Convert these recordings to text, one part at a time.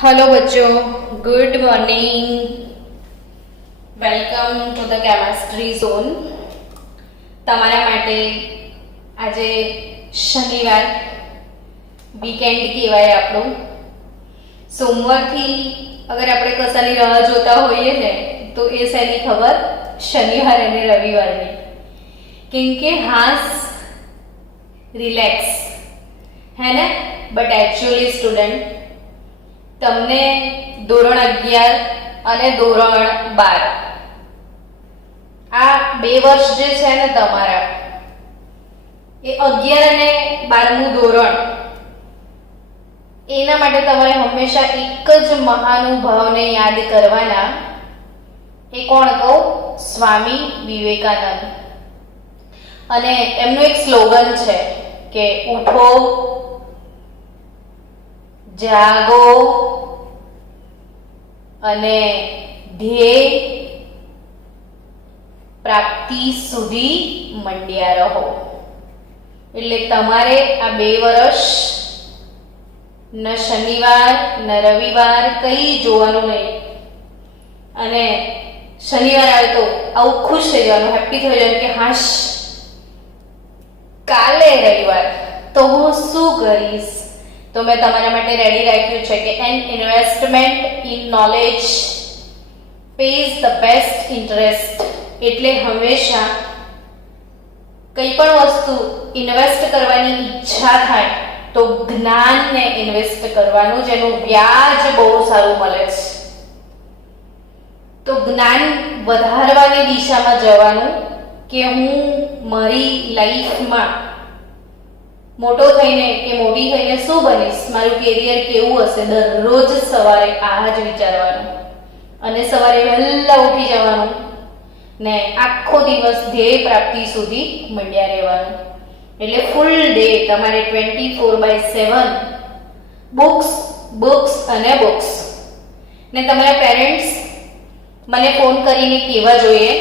Hello बच्चों, good morning. Welcome to the chemistry zone. તમારા માટે આજે શનિવાર વીકેન્ડ કહેવાય આપણું। સોમવારથી અગર આપણે કશાની રાહ જોતા હોઈએ ને તો એ શેની ખબર? શનિવાર અને રવિવારની। કેમ કે હાસ રિલેક્સ હે ને, બટ એકચ્યુઅલી સ્ટુડન્ટ તમને ધોરણ 11 અને ધોરણ 12 આ 2 વર્ષ જે છે ને તમારા, એ 11 અને 12મું ધોરણ, એના માટે તમારે હંમેશા એક જ મહાનુભાવને યાદ કરવાના। એ કોણ કહું? સ્વામી વિવેકાનંદ। અને એમનું એક સ્લોગન છે કે ઉઠો, જાગો અને ધ્યેય પ્રાપ્તિ સુધી મંડ્યા રહો। એટલે તમારે આ 2 વર્ષ ન શનિવાર ન રવિવાર કઈ જોવાનું નહીં, અને શનિવાર આવે તો આવું ખુશ થઈ જવાનું, હેપી થઈ જવાનું કે હાશ કાલે રવિવાર તો હું શું કરીશ। તો મેં તમારા માટે રેડી રાખ્યું છે કે an investment in knowledge pays the best interest. એટલે હંમેશા કંઈ પણ વસ્તુ ઇન્વેસ્ટ કરવાની ઈચ્છા થાય તો જ્ઞાનને ઇન્વેસ્ટ કરવાનું, જેનું વ્યાજ બહુ સારું મળે છે। તો જ્ઞાન વધારવાની દિશામાં જવાનું કે હું મારી લાઈફમાં મોટો થઈને કે મોટી થઈને શું બનીશ, મારું કેરિયર કેવું હશે, દરરોજ સવારે આ જ વિચારવાનું અને સવારે વહેલા ઉઠી જવાનું ને આખો દિવસ ધ્યેય પ્રાપ્તિ સુધી મંડ્યા રહેવાનું। એટલે ફૂલ ડે તમારે 24/7 બુક્સ બુક્સ અને બુક્સ। ને તમારા પેરેન્ટ્સ મને ફોન કરીને કહેવા જોઈએ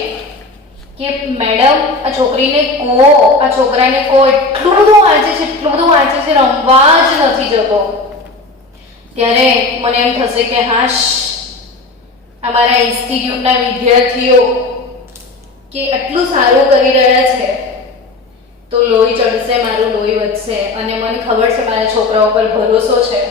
કે મેડમ આ છોકરીને કહો, આ છોકરાને કહો, એટલું બધું વાંચે છે, એટલું બધું વાંચે છે, રમવા જ નથી જતો। ત્યારે મને એમ થશે કે હાશ, અમારા ઇન્સ્ટિટ્યૂટના વિદ્યાર્થીઓ કે આટલું સારું કરી રહ્યા છે તો લોહી ચડશે, મારું લોહી વધશે, અને મને ખબર છે મારા છોકરાઓ પર ભરોસો છે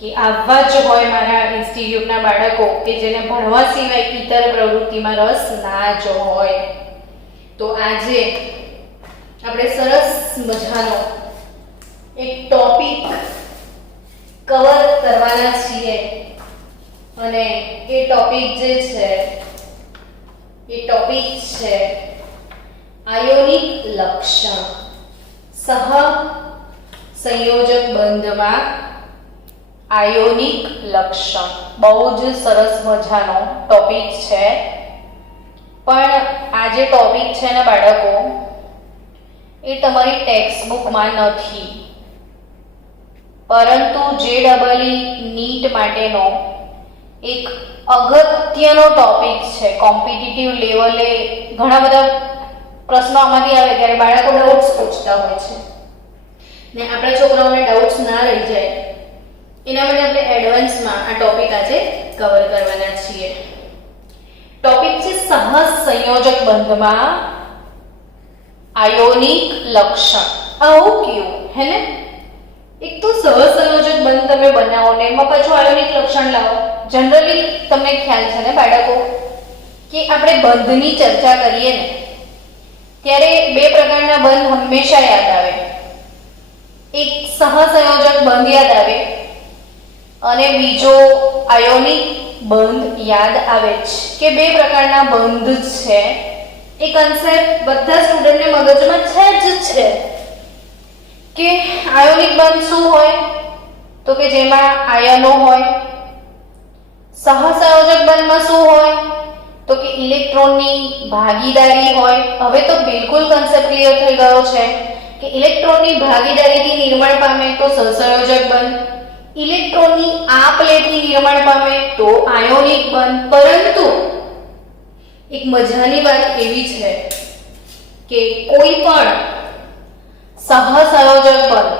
કે આવા જ હોય મારા ઇન્સ્ટિટ્યૂટના બાળકો કે જેને ભણવા સિવાય ઇતર પ્રવૃત્તિમાં રસ ના જ હોય। તો આજે આપણે સરસ મજાનો એક ટોપિક કવર કરવાના છીએ, અને એ ટોપિક જે છે એ ટોપિક છે આયોનિક લક્ષણ, સહસંયોજક બંધમાં આયોનિક લક્ષણ। બહુ જ સરસ મજાનો ટોપિક છે, પણ આ જે ટોપિક છે ને બાળકો, એ તમારી ટેક્સ્ટ બુકમાં નથી, પરંતુ JEE નીટ માટેનો એક અગત્યનો ટોપિક છે। કોમ્પિટિટિવ લેવલે ઘણા બધા પ્રશ્નો આમાંથી આવે ત્યારે બાળકો ડાઉટ્સ પૂછતા હોય છે, ને આપણા છોકરાઓને ડાઉટ્સ ના રહી જાય એના માટે આપણે એડવાન્સમાં આ ટોપિક આજે કવર કરવાના છીએ। ટોપિક છે સહસંયોજક બંધમાં આયોનિક લક્ષણ। આવું કેવું હે ને? એક તો સહસંયોજક બંધ તમે બનાવો ને એમાં પાછું આયોનિક લક્ષણ લાવો। જનરલી તમને ખ્યાલ છે ને બાળકો કે આપણે બંધની ચર્ચા કરીએ ને ત્યારે 2 પ્રકારના બંધ હંમેશા યાદ આવે। એક સહસંયોજક બંધ યાદ આવે અને બીજો આયોનિક બંધ યાદ આવે છે કે 2 પ્રકારના બંધ છે। એ કન્સેપ્ટ બધા સ્ટુડન્ટને મગજમાં છે જ છે કે આયોનિક બંધ શું હોય તો કે જેમાં આયનો હોય। સહસંયોજક બંધમાં શું હોય તો કે ઇલેક્ટ્રોનની ભાગીદારી હોય। હવે તો બિલકુલ કન્સેપ્ટ ક્લિયર થઈ ગયો છે કે ઇલેક્ટ્રોનની ભાગીદારીથી નિર્માણ પામે તો સહસંયોજક બંધ, ઇલેક્ટ્રોનની આપ-લેથી નિર્માણ પામે તો આયોનિક બંધ। પરંતુ એક મજાની વાત એવી છે કે કોઈ પણ સહસંયોજક બંધ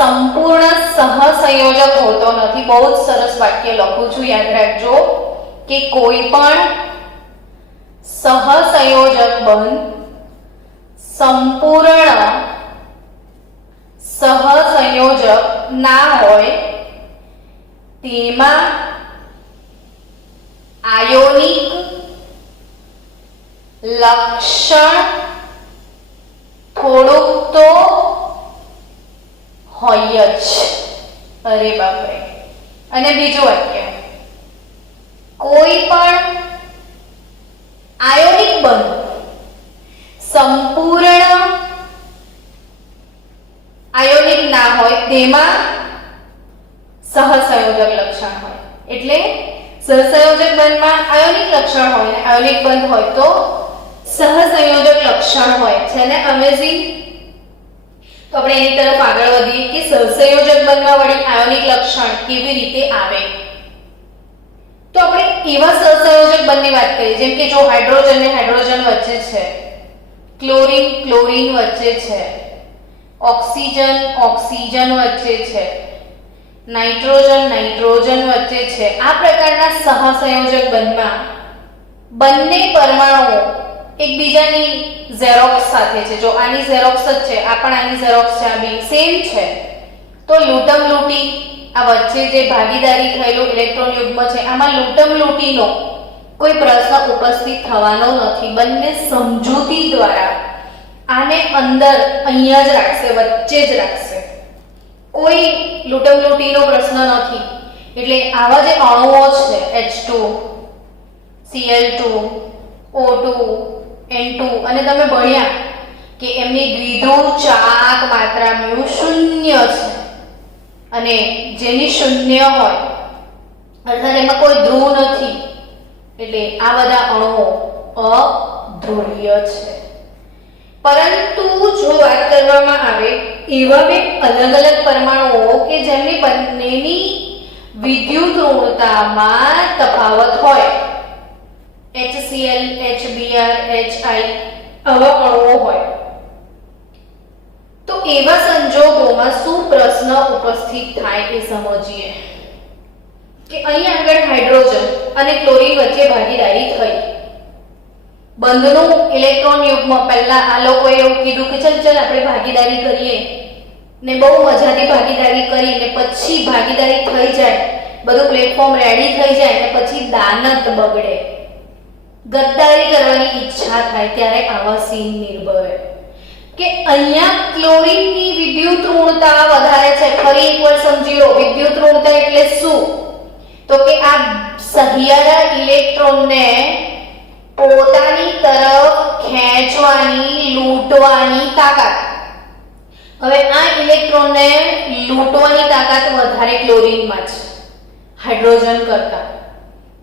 સંપૂર્ણ સહસંયોજક હોતો નથી. બહુ જ સરસ વાક્ય લખું છું, યાદ રાખજો કે કોઈ પણ સહસંયોજક બંધ સંપૂર્ણ સહસંયોજક ના હોય, તેમાં આયોનિક લક્ષણ થોડુંક તો હોય જ. અરે બાપરે. અને બીજું વાક્ય, કોઈ પણ આયોનિક બંધ સંપૂર્ણ આયોનિક ના હોય, તેમાં સહસંયોજક લક્ષણ હોય. એટલે સહસંયોજક બંધમાં આયોનિક લક્ષણ હોય ને આયોનિક બંધ હોય તો સહસંયોજક લક્ષણ હોય છે ને. અમેઝિંગ. તો આપણે એની તરફ આગળ વધીએ કે સહસંયોજક બંધમાં વળી આયોનિક લક્ષણ કેવી રીતે આવે. તો આપણે એવા સહસંયોજક બંધની વાત કરીએ જેમ કે જો હાઇડ્રોજન ને હાઇડ્રોજન વચ્ચે છે, ક્લોરીન ક્લોરીન વચ્ચે છે, ઓક્સિજન ઓક્સિજન વચ્ચે છે, નાઇટ્રોજન નાઇટ્રોજન વચ્ચે છે. આ પ્રકારના સહસંયોજક બંધમાં બંને પરમાણુઓ એકબીજાની ઝેરોક્સ સાથે છે. જો આની ઝેરોક્સ જ છે, આ પણ આની ઝેરોક્સ છે, આ બી સેમ છે, તો લૂંટમ લૂંટી આ વચ્ચે જે ભાગીદારી થયેલું ઇલેક્ટ્રોન યુગ્મ છે, આમાં લૂંટમ લૂંટીનો કોઈ પ્રશ્ન ઉપસ્થિત થવાનો નથી. બંને સમજૂતી દ્વારા આને અંદર અહીંયા જ રાખશે, વચ્ચે જ રાખશે. કોઈ લૂંટમ લૂંટીનો પ્રશ્ન નથી. એટલે આવા જે અણુઓ છે H2 Cl2 O2 N2 અને તમે ભણ્યા કે એમની દ્વિધ્રુવ ચાક માત્રા mu શૂન્ય છે અને જેની શૂન્ય હોય અર્થાત એમાં કોઈ ધ્રુવ નથી, એટલે આ બધા અણુઓ અધ્રુવીય છે. પરંતુ જો વાત કરવામાં આવે એવા બે અલગ અલગ પરમાણુઓ કે જેમની બંનેની વિદ્યુત ઋણતામાં તફાવત હોય, HCl HBr HI આવા અણુઓ હોય, તો એવા સંજોગોમાં શું પ્રશ્ન ઉપસ્થિત થાય એ સમજીએ. કે અહીં આગળ હાઇડ્રોજન અને ક્લોરીન વચ્ચે ભાગીદારી થઈ, બંધનું ઇલેક્ટ્રોન યુગ્મ પહેલા આ લોકોએ એવું કીધું કે ચલ આપણે ભાગીદારી કરીએ ને બહુ મજાથી ભાગીદારી કરી ને પછી ભાગીદારી થઈ જાય, બધું પ્લેટફોર્મ રેડી થઈ જાય ને પછી દાનત બગડે, ગદ્દારી કરવાની ઈચ્છા થાય, ત્યારે આવા સીન નિર્ભવે. કે અહીંયા ક્લોરીનની વિદ્યુત ઋણતા વધારે છે. ફરી એકવાર સમજી લો, વિદ્યુત ઋણતા એટલે શું? તો કે આ સહિયારા ઇલેક્ટ્રોનને પોતાની તરફ ખેંચવાની લૂંટવાની તાકાત. હવે આ ઇલેક્ટ્રોનને લૂંટવાની તાકાત વધારે ક્લોરીનમાં છે હાઇડ્રોજન કરતા.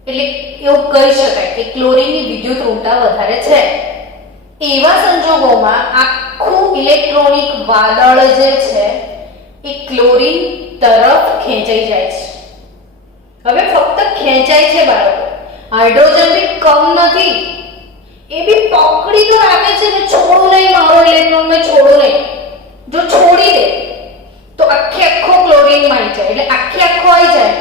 એટલે એવું કહી શકાય કે ક્લોરીનની વિદ્યુત ઋણતા વધારે છે. એવા સંજોગોમાં આખું ઇલેક્ટ્રોનિક વાદળ જે છે એ ક્લોરીન તરફ ખેંચાઈ જાય છે. હવે ફક્ત ખેંચાય છે બાળકો, હાઇડ્રોજન બી કમ નથી, એ બી પકડી તો રાખે છે ને છોડું નહીં, મારો ઇલેક્ટ્રોન મેં છોડું નહીં. જો છોડી દે તો આખો ક્લોરીનમાં આવી જાય, એટલે આખો આવી જાય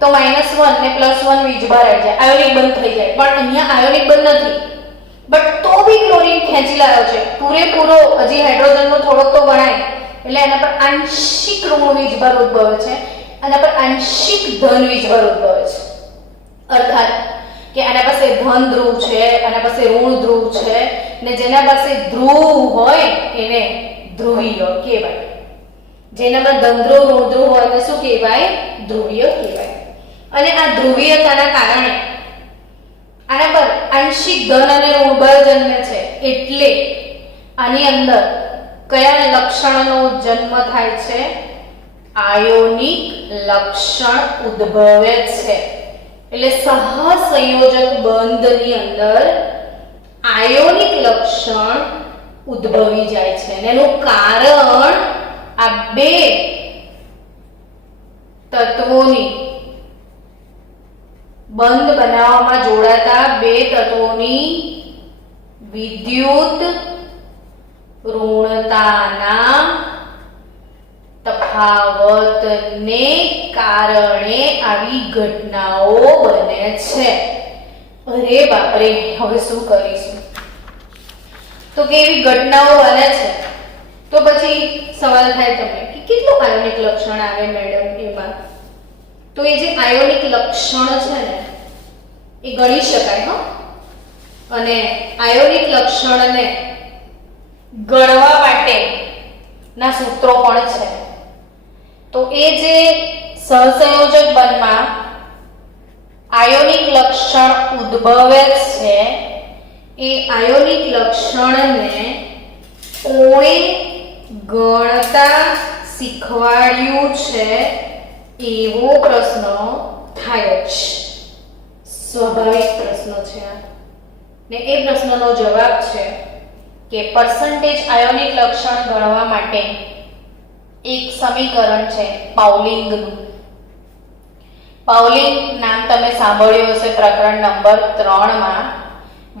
તો -1 ને +1 વીજભાર આવી જાય, આયોનિક બંધ થઈ જાય. પણ અહીંયા આયોનિક બંધ નથી, બટ તો બી ક્લોરીન ખેંચી લાવ્યો છે પૂરેપૂરો. હજી હાઇડ્રોજનનો થોડોક તો ગણાય, એટલે એના પર આંશિક ઋણ વીજભાર ઉદ્ભવે છે, આના પર આંશિક ધન વીજભાર ઉદ્ભવે છે. અર્થાત કે આના પાસે ધન ધ્રુવ છે, આના પાસે ઋણ ધ્રુવ છે, ને જેના પાસે ધ્રુવ હોય એને ધ્રુવીય કહેવાય. જેનામાં ધન ધ્રુવ ઋણ ધ્રુવ હોય એને શું કહેવાય? ધ્રુવીય કહેવાય. અને આ ધ્રુવીયતાના કારણે આના પર આંશિક ધન અને ઋણભાર જન્મે છે. એટલે આની અંદર કયા લક્ષણનો જન્મ થાય છે? આયોનિક લક્ષણ ઉદ્ભવે છે. એટલે સહસંયોજક બંધની અંદર આયોનિક લક્ષણ ઉદ્ભવી જાય છે. અને એનું કારણ આ બે તત્વોની બંધ બનાવવામાં જોડાતા બે તત્વોની વિદ્યુત ઋણતાના તફાવતને કારણે આવી ઘટનાઓ બને છે. અરે બાપરે, હવે શું કરીશું? તો કેવી ઘટનાઓ બને છે, તો પછી સવાલ થાય તમને કે કેટલું આયોનિક લક્ષણ આવે મેડમ એમાં? તો એ જે આયોનિક લક્ષણ છે ને એ ગણી શકાય. અને આયોનિક લક્ષણને ગણવા માટે ના સૂત્રો પણ છે. તો એ જે સહસંયોજક બંધમાં આયોનિક લક્ષણ ઉદ્ભવે છે એ આયોનિક લક્ષણને કોણે ગણતા શીખવાડ્યું છે એવો પ્રશ્ન થાય જ. સ્વાભાવિક પ્રશ્ન છે આ. ને એ પ્રશ્નનો જવાબ છે કે પર્સન્ટેજ આયોનિક લક્ષણ ગણવા માટે એક સમીકરણ છે પાઉલિંગનું. પાઉલિંગ નામ તમે સાંભળ્યું હશે પ્રકરણ નંબર 3 માં.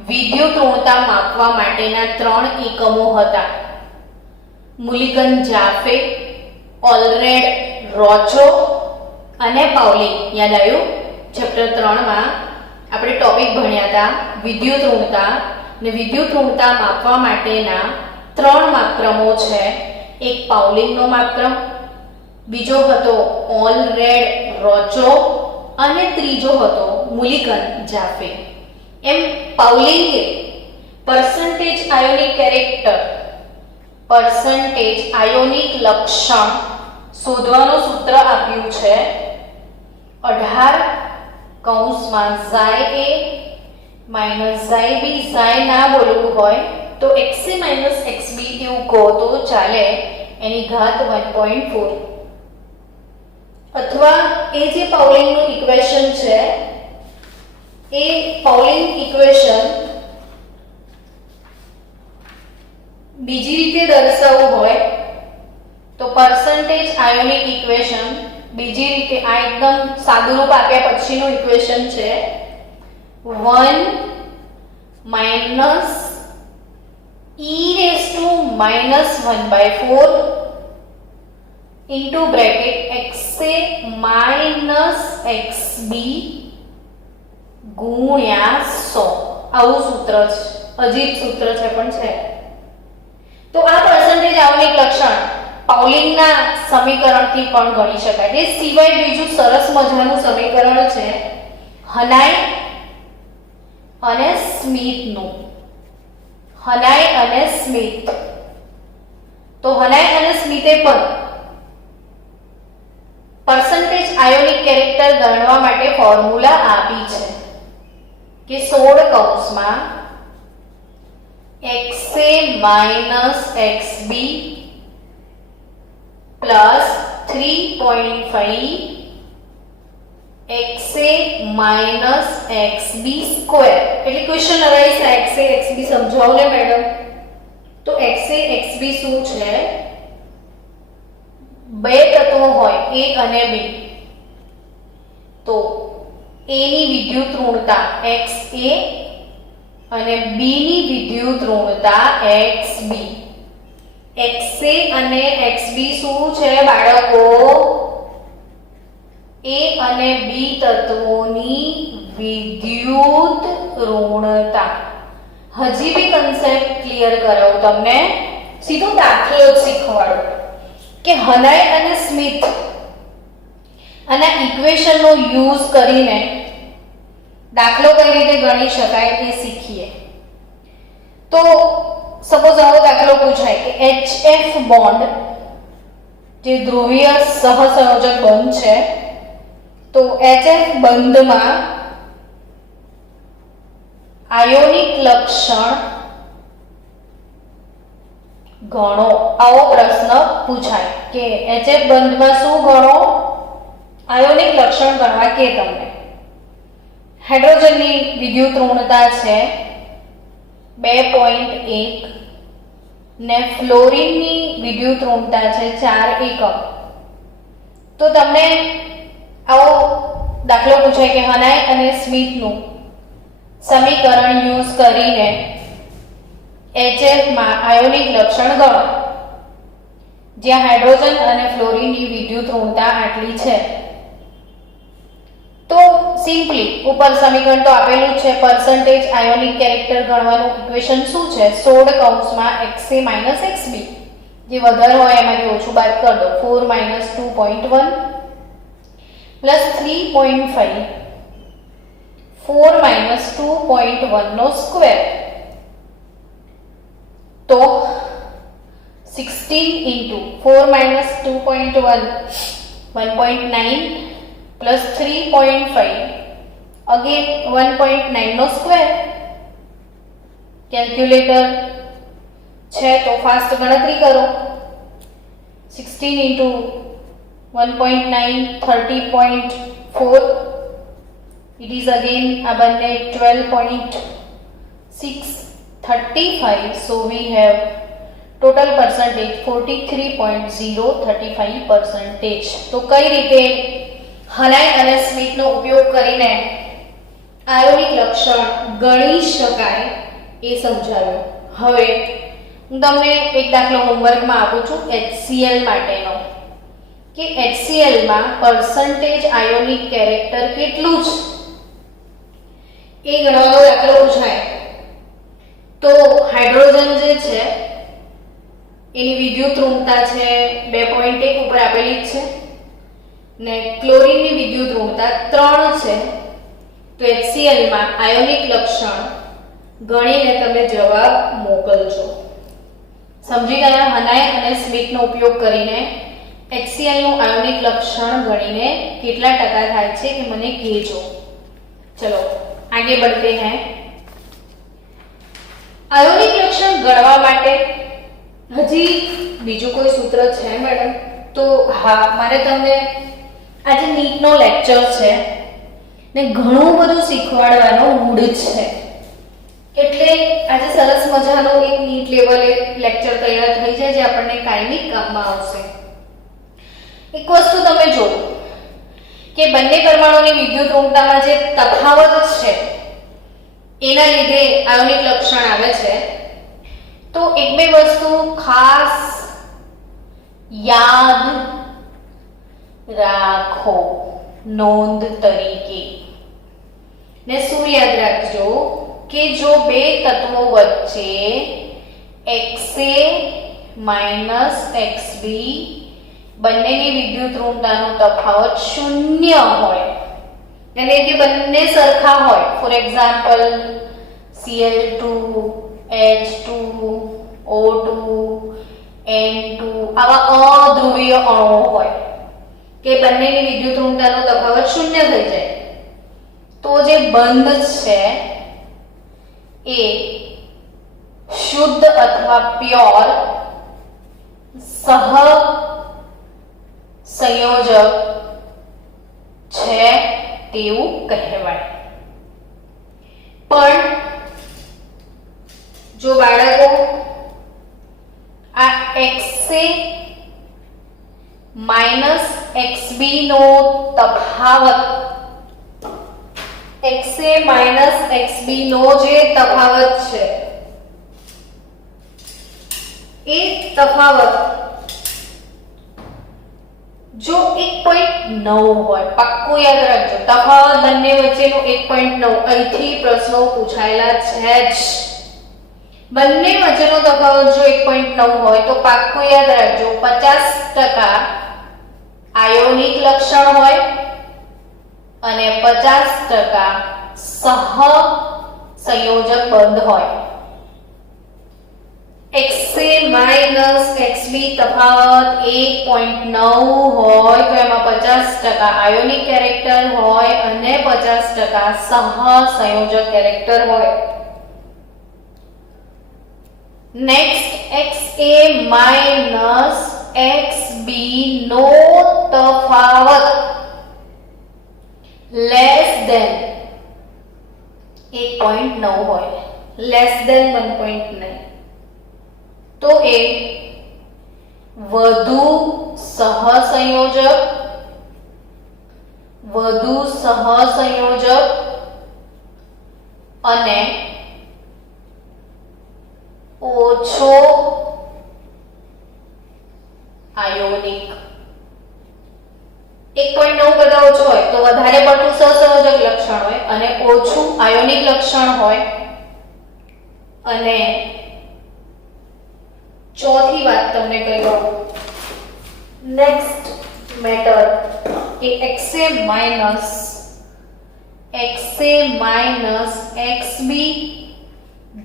વિદ્યુત ઋણતા માપવા માટેના 3 એકમો હતા: મુલિગન જાફે, ઓલરેડ રોચો અને પાઉલિંગ. યાદ આવ્યું? ચેપ્ટર 3 માં આપણે ટોપિક ભણ્યા હતા વિદ્યુત ઋણતા. ને વિદ્યુત ઋણતા માપવા માટેના 3 માપક્રમો છે. એક પાઉલિંગનો માપક્રમ, બીજો હતો ઓલરેડ રોચો અને ત્રીજો હતો મુલિગન જાફે. એમ પાઉલિંગે percentage ionic character, percentage ionic લક્ષણ શોધવાનું સૂત્ર આપ્યું છે 18 કૌંસમાં ઝાય એ માઇનસ ઝાય બી. ઝાય ના બોલવું હોય તો XA માઇનસ XB એવું કહો તો ચાલે, એની ઘાત 1.4. અથવા એ જે પાઉલિંગનું ઇક્વેશન છે એ પાઉલિંગ ઇક્વેશન બીજી રીતે દર્શાવવું હોય તો પર્સન્ટેજ આયોનિક ઇક્વેશન બીજી રીતે આ એકદમ સાદું રૂપ આપ્યા પછીનું ઇક્વેશન છે 1 minus e raised to minus 1/4 into bracket XA minus XB ગુણ્યા 100. આવું સૂત્ર છે. અજીબ સૂત્ર છે પણ છે. તો આ પર્સન્ટેજ આયોનિક લક્ષણ પાઉલિંગના સમીકરણથી પણ ગણી શકાય. તે સિવાય બીજું સરસ મજાનું સમીકરણ છે હનાય અને સ્મિથનું. હનાય અને સ્મિથ. તો હનાય અને સ્મિથે પણ પર્સન્ટેજ આયોનિક કેરેક્ટર ગણવા માટે ફોર્મ્યુલા આપી છે કે 16 કૌંસમાં XA minus XB plus 3.5 XA minus XB square. એટલે ક્વેશ્ચન અરાઈઝ થાય XA XB સમજાવો ને મેડમ. તો XA XB શું છે? બે તત્વો હોય A અને B. તો A ની વિદ્યુત ઋણતા XA અને B ની વિદ્યુત ઋણતા XB. XA અને XB શું છે બાળકો? A અને B તત્વોની વિદ્યુત ઋણતા. હજી બી કન્સેપ્ટ ક્લિયર કરાવું તમને, સીધો દાખલો જ શીખવાડો કે હનાય અને સ્મિથ આના ઇક્વેશનનો યુઝ કરીને દાખલો કઈ રીતે ગણી શકાય એ શીખીએ. તો સપોઝ આવો દાખલો પૂછાય કે HF બોન્ડ જે ધ્રુવીય સહસંયોજક બંધ છે, તો HF બંધમાં આયોનિક લક્ષણ ગણો. આવો પ્રશ્ન પૂછાય કે HF બંધમાં શું ગણો? આયોનિક લક્ષણ ગણવા કે તમને. હાઇડ્રોજનની વિદ્યુત ઋણતા છે 2.1 ને ફ્લોરિનની વિદ્યુત ઋણતા છે 4 એકમ. તો તમને આવો દાખલો પૂછાય કે હનાય અને સ્મિથનું સમીકરણ યુઝ કરીને HF માં આયોનિક લક્ષણ ગણો. જ્યાં હાઇડ્રોજન અને ફ્લોરિનની વિદ્યુત ઋણતા આટલી છે. તો સિમ્પલી ઉપર સમીકરણ તો આપેલું છે, પર્સન્ટેજ આયોનિક કેરેક્ટર ગણવાનું ઇક્વેશન શું છે? 16 કૌંસમાં XA - XB, જે વધારે હોય એમાંથી ઓછું બાદ કરી દો. 4 - 2.1 પ્લસ 3.5, 4 - 2.1 નો સ્ક્વેર, તો 16 into 4 - 2.1, 1.9 plus 3.5, again 1.9 નો સ્ક્વેર. કેલ્ક્યુલેટર છે તો ફાસ્ટ ગણતરી કરો. 16 into 1.9, 30.4. It is again a બંને 12.6, 35. So we have total percentage 43.035%. તો કઈ રીતે હનાય અને સ્મિથનો ઉપયોગ કરીને આયોનિક લક્ષણ ગણી શકાય એ સમજાવ્યું. હવે હું તમને એક દાખલો હોમવર્કમાં આપું છું HCl માટેનો, કે HCl માં પર્સન્ટેજ આયોનિક કેરેક્ટર કેટલું છે એ ગણવાનો દાખલો પૂછાય. તો હાઇડ્રોજન જે છે એની વિદ્યુત ઋણતા છે 2.1 ઉપર આપેલી જ છે, ને ક્લોરીનની વિદ્યુત ઋણતા 3 છે. તો HCl માં આયોનિક લક્ષણ ગણીને તમે જવાબ મોકલજો. સમજી ગયા? હનાય અને સ્મિથનો ઉપયોગ કરીને HCl નું આયોનિક લક્ષણ ગણીને કેટલા ટકા થાય છે એ મને કહેજો. ચલો आगे बढ़ते हैं. આયોનિક લક્ષણ ગણવા માટે હજી બીજું કોઈ સૂત્ર છે મેડમ? તો હા, મારે તમને આજે નીટનો લેક્ચર છે ને ઘણું બધું શીખવાડવાનો મૂડ છે, એટલે આજે સરસ મજાનો એક નીટ લેવલે લેક્ચર તૈયાર થઈ જાય જે આપણને કાયમી કામમાં આવશે. એક વસ્તુ તમે જુઓ કે બંને પરમાણુની વિદ્યુત ઋણતામાં જે તફાવત છે એના લીધે આયોનિક લક્ષણ આવે છે. તો એક બે વસ્તુ ખાસ યાદ રાખો નોંધ તરીકે, ને શું યાદ રાખજો કે જો બે તત્વો વચ્ચે XA - XB બંનેની વિદ્યુત ઋણતાનો તફાવત 0 હોય, એટલે કે બંને સરખા હોય, for example Cl2 H2 O2 N2 આવા અધ્રુવીય અણુઓ હોય કે બંનેની વિદ્યુત ઋણતાનો તફાવત 0 થઈ જાય, તો જે બંધ છે એ શુદ્ધ અથવા પ્યોર સહ સંયોજક છે તેવું કહેવાય. પણ જો બાળકો આ XA - XB નો તફાવત, XA - XB નો જે તફાવત છે એ તફાવત જો 1.9 હોય, પાક્કું યાદ રાખજો તફાવત બંને વચ્ચેનો 1.9, અહીંથી પ્રશ્નો પૂછાયેલા છે જ. બંને વચ્ચેનો તફાવત જો 1.9 હોય તો પાક્કું યાદ રાખજો 50% આયોનિક લક્ષણ હોય અને 50% સહ સંયોજક બંધ હોય. XA - XB તફાવત 1.9 હોય તો એમાં 50% આયોનિક કેરેક્ટર હોય અને 50% સહ સંયોજક કેરેક્ટર હોય. નેક્સ્ટ, XA - XB નો તફાવત લેસ ધેન 1.9 હોય, લેસ ધેન 1.9, તો એ વધુ સહસંયોજક અને ઓછો આયોનિક. 1.9 કરતા ઓછો હોય તો વધારે પડતું સહસંયોજક લક્ષણ હોય અને ઓછું આયોનિક લક્ષણ હોય. અને ચોથી વાત તમને કહી દઉં, નેક્સ્ટ મેટર કે XA minus XB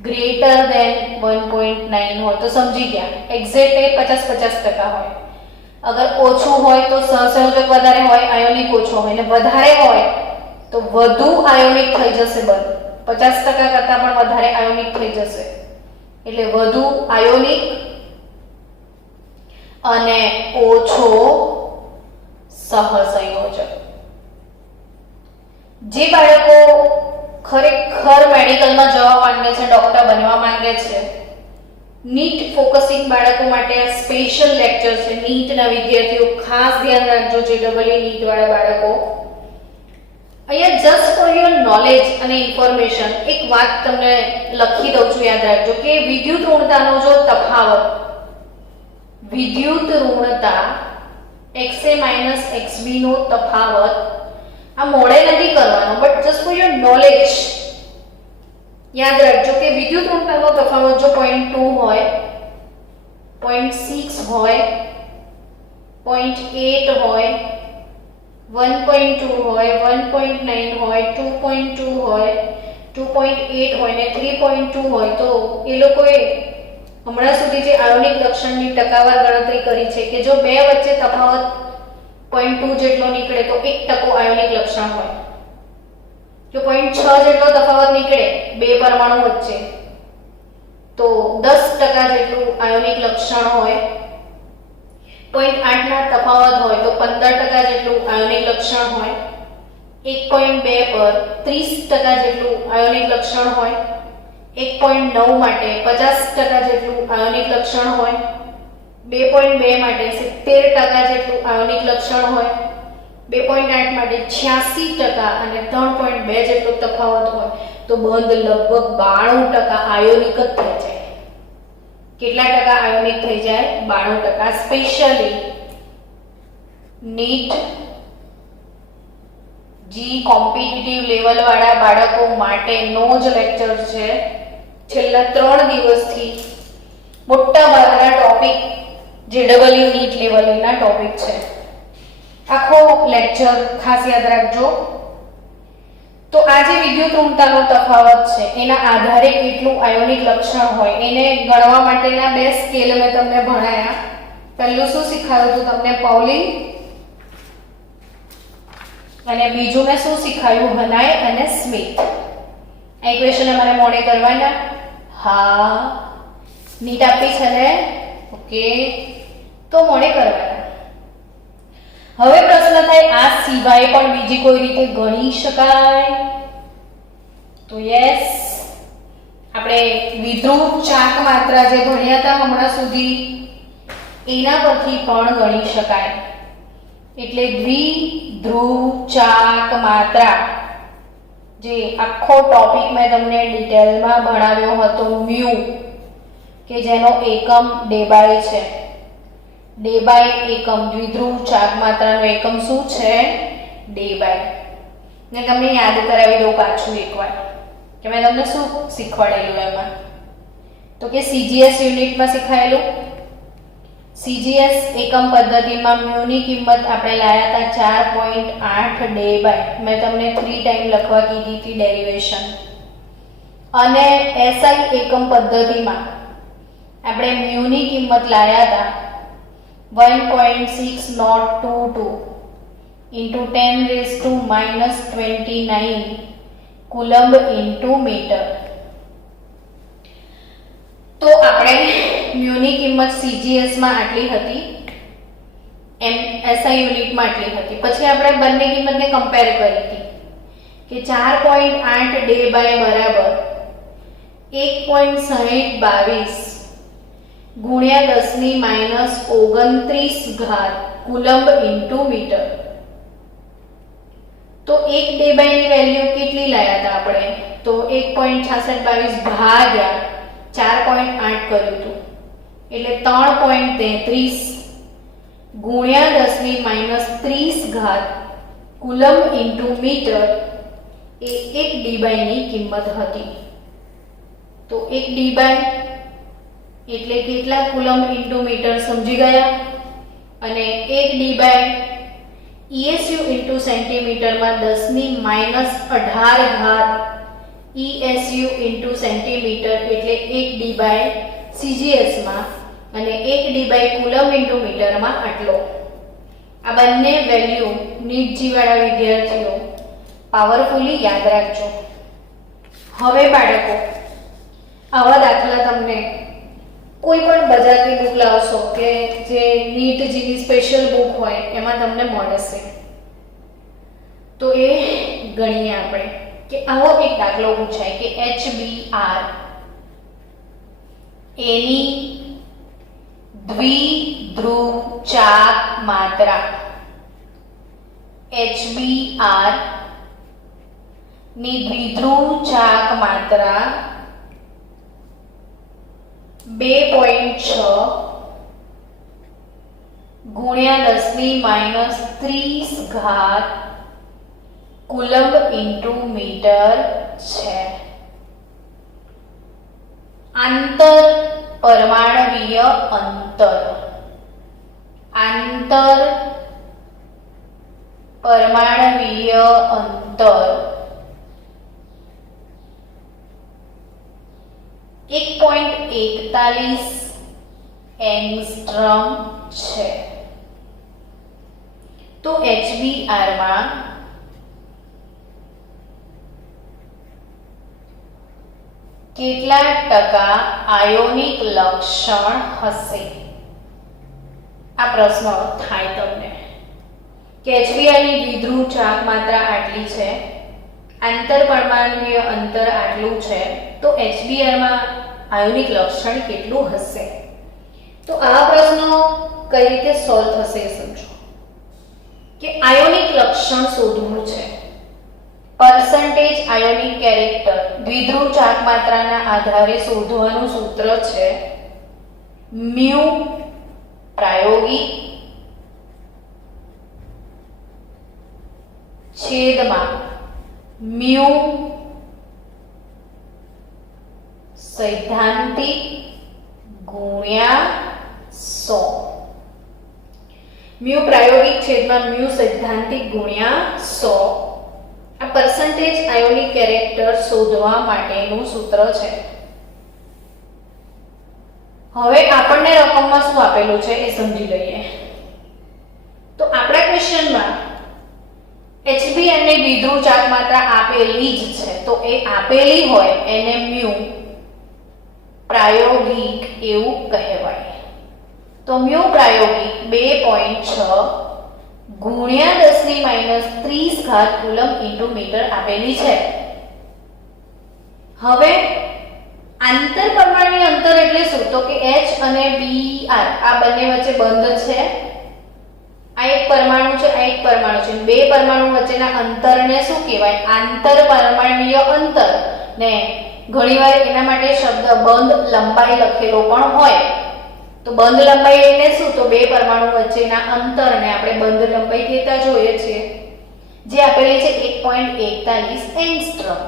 greater than 1.9 હોય તો સમજી ગયા. એક્ઝેક્ટ એ 50-50% હોય. અગર ઓછું હોય તો સહસંયોજક વધારે હોય, આયોનિક ઓછો હોય, અને વધારે હોય તો વધુ આયોનિક થઈ જશે. બંધ 50% કરતાં પણ વધારે આયોનિક થઈ જશે. એટલે વધુ આયોનિક અને ઓછો સહસંયોજક. જે બાળકો ખરેખર મેડિકલમાં જવા માંગે છે, ડોક્ટર બનવા માંગે છે, નીટ ફોકસિંગ બાળકો માટે આ સ્પેશિયલ લેક્ચર છે. નીટના વિદ્યાર્થીઓ ખાસ ધ્યાન રાખજો, જે નીટ વાળા બાળકો. અહીંયા જસ્ટ ફોર યોર નોલેજ અને ઇન્ફોર્મેશન એક વાત તમને લખી દઉં છું, યાદ રાખજો કે વિદ્યુત ઋણતાનો જો તફાવત, વિદ્યુત ઋણતા XA XB નો તફાવત આ મોડે નથી કરવાનો, but just for your knowledge યાદ રાખજો કે વિદ્યુત ઋણતાનો તફાવત જો 0.2 હોય, 0.6 હોય, 0.8 હોય, 1.2 હોય, 1.9 હોય, 2.2 હોય, 2.8 હોય ને 3.2 હોય તો એ લોકોએ હમણાં સુધી જે આયોનિક લક્ષણની ટકાવાર ગણતરી કરી છે કે જો બે વચ્ચે તફાવત 0.2 જેટલો નીકળે તો 1% આયોનિક લક્ષણ હોય. જો 0.6 જેટલો તફાવત નીકળે બે પરમાણુ વચ્ચે તો 10% જેટલું આયોનિક લક્ષણ હોય. 0.8 ના તફાવત હોય તો 15% જેટલું આયોનિક લક્ષણ હોય. 1.2 પર 30% જેટલું આયોનિક લક્ષણ હોય. 1.9 માટે 50% જેટલું આયોનિક લક્ષણ હોય. 2.2 માટે 70% જેટલું આયોનિક લક્ષણ હોય. 2.8 માટે 86% અને 3.2 જેટલો તફાવત હોય તો બંધ લગભગ 92% આયોનિક જ થઈ જાય. કેટલા ટકા આયોનિક થઈ જાય? 92%. Specially NEET JEE competitive level વાળા બાળકો માટેનો જ લેક્ચર છે. છેલ્લા 3 દિવસથી મોટા ભાગના ટોપિક JEE નીટ લેવલના ટોપિક છે. આખો લેક્ચર ખાસ યાદ રાખજો. તો આ જે વિદ્યુત ઋણતાનો તફાવત છે એના આધારે કેટલું આયોનિક લક્ષણ હોય એને ગણવા માટેના બે સ્કેલ મેં તમને ભણાયા. પહેલું શું શીખવાડ્યું હતું તમને? પાઉલિંગ. અને બીજું મેં શું શીખવાડ્યું? હનાય અને સ્મિથ. આ ઇક્વેશન અમારે મોડે કરવાના. હા, નીટ આપી છે ને? ઓકે, તો મોડે કરવાના. હવે પ્રશ્ન થાય આ સિવાય પણ બીજી કોઈ રીતે ગણી શકાય? તો યસ, આપણે વિધ્રુવ ચાક માત્રા જે ભણ્યા હતા હમણાં સુધી એના પરથી પણ ગણી શકાય. એટલે દ્વિધ્રુવ ચાક માત્રા જે આખો ટોપિક મેં તમને ડિટેલમાં ભણાવ્યો હતો, મ્યુ, કે જેનો એકમ ડેબાય છે. ડેબાય એકમ, દ્વિધ્રુવ ચાક માત્રાનો એકમ શું છે? ડેબાય. ને તમને યાદ કરાવી દઉં પાછું એકવાર કે મેં તમને શું શીખવાડેલું એમાં. તો કે CGS યુનિટમાં શીખાયેલું. CGS એકમ પદ્ધતિમાં મ્યુની કિંમત આપણે લાયા હતા 4.8 ડેબાય. મેં તમને 3 ટાઈમ લખવા કીધી હતી ડેરિવેશન. અને SI એકમ પદ્ધતિમાં આપણે મ્યુની કિંમત લાયા હતા 1.6022 into 10⁻⁻29 કુલંબ ઇન્ટુ મીટર. તો આપણે મ્યુની કિંમત CGS માં આટલી હતી, SI યુનિટમાં આટલી હતી. પછી આપણે બંને કિંમતને કમ્પેર કરી હતી કે 4.8 ડેબાય બરાબર 1.6022 ગુણ્યા 10⁻⁻29 કુલંબ ઇન્ટુ મીટર. તો 1 ડેબાયની વેલ્યુ કેટલી લાયા હતા આપણે? તો 1.6622 ભાગ્યા 4.8 કર્યું હતું એટલે 3.33 ગુણ્યા 10⁻³ કુલમ ઇન્ટુ મીટર એ 1 ડીબાઈની કિંમત હતી. તો 1 ડીબાઈ એટલે કેટલા કુલમ ઇન્ટુ મીટર સમજી ગયા? અને 1 ડીબાઈ ESU ઇન્ટુ સેન્ટીમીટરમાં 10⁻18 ESU ઇન્ટુ સેન્ટીમીટર એટલે 1 ડીબાઈ CGSમાં અને 1 ડીબાઈ કુલમ ઇન્ટુ મીટરમાં આટલો. આ બંને વેલ્યુ નીટજી વાળા વિદ્યાર્થીઓ પાવરફુલી યાદ રાખજો. હવે બાળકો, આવા દાખલા તમને કોઈ પણ બજારની બુક લાવશો કે જે નીટજીની સ્પેશિયલ બુક હોય એમાં તમને મળશે. તો એ ગણીએ આપણે કે આવો એક દાખલો પૂછાય કે HBr એની દ્વિધ્રુવ ચાક માત્રા HBr ની દ્વિધ્રુવ ચાક માત્રા 2.6 ગુણ્યા 10⁻30 કુલમ ઇન્ટુ મીટર છે. આંતર પરમાણવીય અંતર પરમાણવીય અંતર 1.41 એંગસ્ટ્રોમ છે. તો HBr માં કેટલા ટકા આયોનિક લક્ષણ હશે? આ પ્રશ્ન થાય તમને કે HBr ની દ્વિધ્રુવ ચાક માત્રા આટલી છે, આંતર પરમાણુય અંતર આટલું છે, તો HBr માં આયોનિક લક્ષણ કેટલું હશે? તો આ પ્રશ્નો કઈ રીતે સોલ્વ થશે એ સમજો. કે આયોનિક લક્ષણ શોધવું છે. પરસેન્ટેજ આયોનિક કેરેક્ટર દ્વિધ્રુવ ચાક માત્રાના આધારે શોધવાનું સૂત્ર છે મ્યુ પ્રાયોગિક છેદમાં મ્યુ સૈદ્ધાંતિક ગુણ્યા 100. મ્યુ પ્રાયોગિક છેદમાં મ્યુ સૈદ્ધાંતિક ગુણ્યા 100 આ પરસેન્ટેજ આયોનિક કેરેક્ટર શોધવા માટેનું સૂત્ર છે. હવે આપણને રકમમાં શું આપેલું છે એ સમજી લઈએ. તો આપણા ક્વેશ્ચનમાં HBr ની દ્વિધ્રુવ ચાક માત્રા આપેલી જ છે, તો એ આપેલી હોય એને મ્યુ પ્રાયોગિક એવું કહેવાય. તો મ્યુ પ્રાયોગિક 2.6 ગુણ્યા 10⁻30 કુલમ ઇન્ટુ મીટર આપેલી છે. હવે આંતર પરમાણુય અંતર એટલે શું? તો કે H અને Br આ બંને વચ્ચે બંધ છે. આ એક પરમાણુ છે, આ એક પરમાણુ છે. બે પરમાણુ વચ્ચેના અંતરને શું કહેવાય? આંતર પરમાણુય અંતર. ને ઘણીવાર એના માટે શબ્દ બંધ લંબાઈ લખેલો પણ હોય. તો બંધ લંબાઈ એટલે શું? તો બે પરમાણુ વચ્ચેના અંતરને આપણે બંધ લંબાઈ કહેતા જોઈએ છીએ, જે આપેલી છે 1.41 એંગસ્ટ્રોમ.